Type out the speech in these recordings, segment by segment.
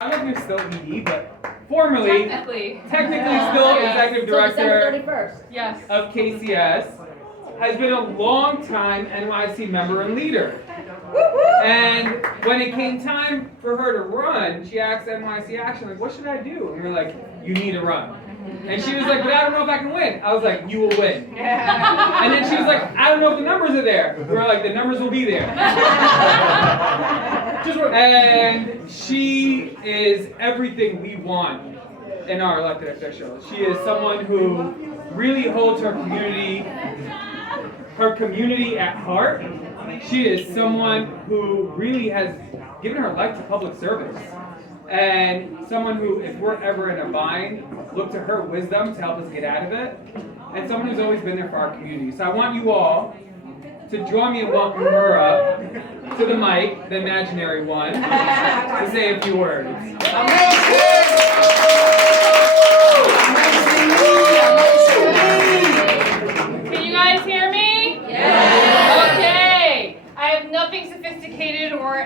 I don't know if you're still ED, but formerly, Technically still executive director December 31st. Yes. of KCS, has been a long time NYC member and leader. And when it came time for her to run, she asked NYC Action, like, what should I do? And we're like, you need to run. And she was like, but I don't know if I can win. I was like, you will win. And then she was like, I don't know if the numbers are there. We were like, the numbers will be there. And she is everything we want in our elected officials. She is someone who really holds her community at heart. She is someone who really has given her life to public service. And someone who, if we're ever in a bind, look to her wisdom to help us get out of it. And someone who's always been there for our community. So I want you all to join me in welcoming her up to the mic, the imaginary one, to say a few words. Can you guys hear me? Yes. Okay. I have nothing sophisticated or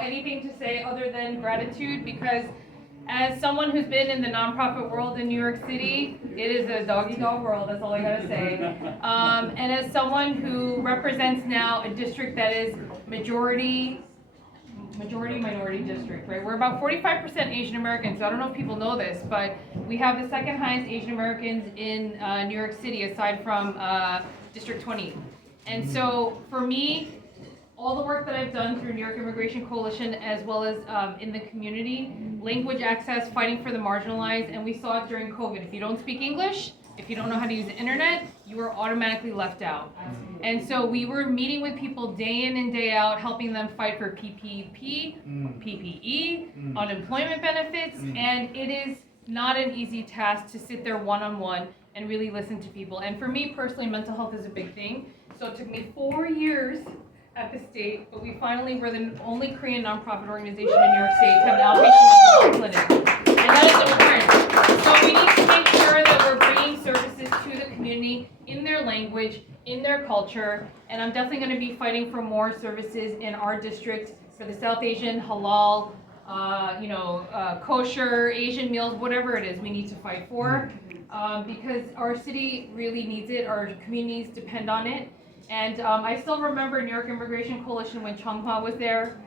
anything to say other than gratitude, because as someone who's been in the nonprofit world in New York City, it is a dog-eat-dog world, that's all I gotta say. And as someone who represents now a district that is majority minority district, right? We're about 45% Asian Americans. So I don't know if people know this, but we have the second highest Asian Americans in New York City, aside from District 20. And so for me, all the work that I've done through New York Immigration Coalition, as well as in the community, language access, fighting for the marginalized, and we saw it during COVID. If you don't speak English, if you don't know how to use the internet, you are automatically left out. And so we were meeting with people day in and day out, helping them fight for PPP, PPE, unemployment benefits, and it is not an easy task to sit there one-on-one and really listen to people. And for me personally, mental health is a big thing. So it took me 4 years at the state, but we finally were the only Korean nonprofit organization in New York State to have an outpatient mental health clinic. And that is important. So we need to make sure that we're bringing services to the community in their language, in their culture, and I'm definitely going to be fighting for more services in our district for the South Asian, halal, kosher, Asian meals, whatever it is we need to fight for, because our city really needs it, our communities depend on it. And I still remember New York Immigration Coalition when Chung Hwa was there,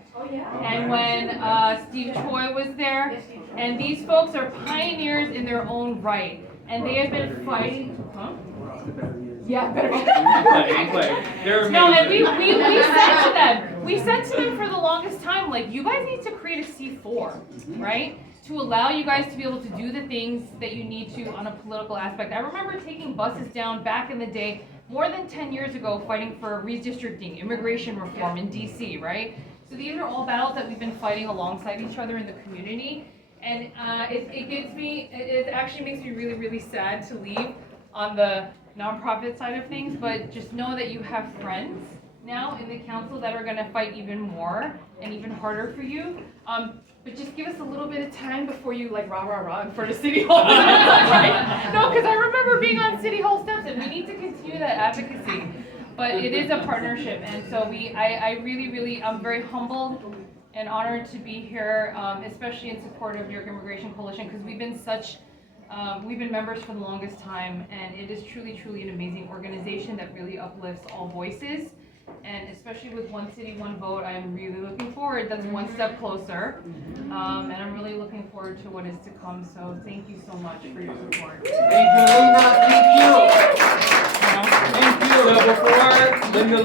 and when Steve Choi was there, and these folks are pioneers in their own right, and they have been fighting. Yeah, better. No, and we said to them for the longest time, like, you guys need to create a C4, right? To allow you guys to be able to do the things that you need to on a political aspect. I remember taking buses down back in the day, more than 10 years ago, fighting for redistricting, immigration reform in DC, right? So these are all battles that we've been fighting alongside each other in the community. And it actually makes me really, really sad to leave on the nonprofit side of things, but just know that you have friends now in the council that are gonna fight even more and even harder for you. But just give us a little bit of time before you like rah in front of City Hall. Right? No, because I remember being on City Hall steps, and we need to continue that advocacy. But it is a partnership, and so I really, I'm very humbled and honored to be here, especially in support of New York Immigration Coalition, because we've been members for the longest time, and it is truly an amazing organization that really uplifts all voices. And especially with One City, One Vote, I'm really looking forward. That's one step closer. And I'm really looking forward to what is to come. So thank you so much for your support. Thank you, Linda. Thank you. So before Linda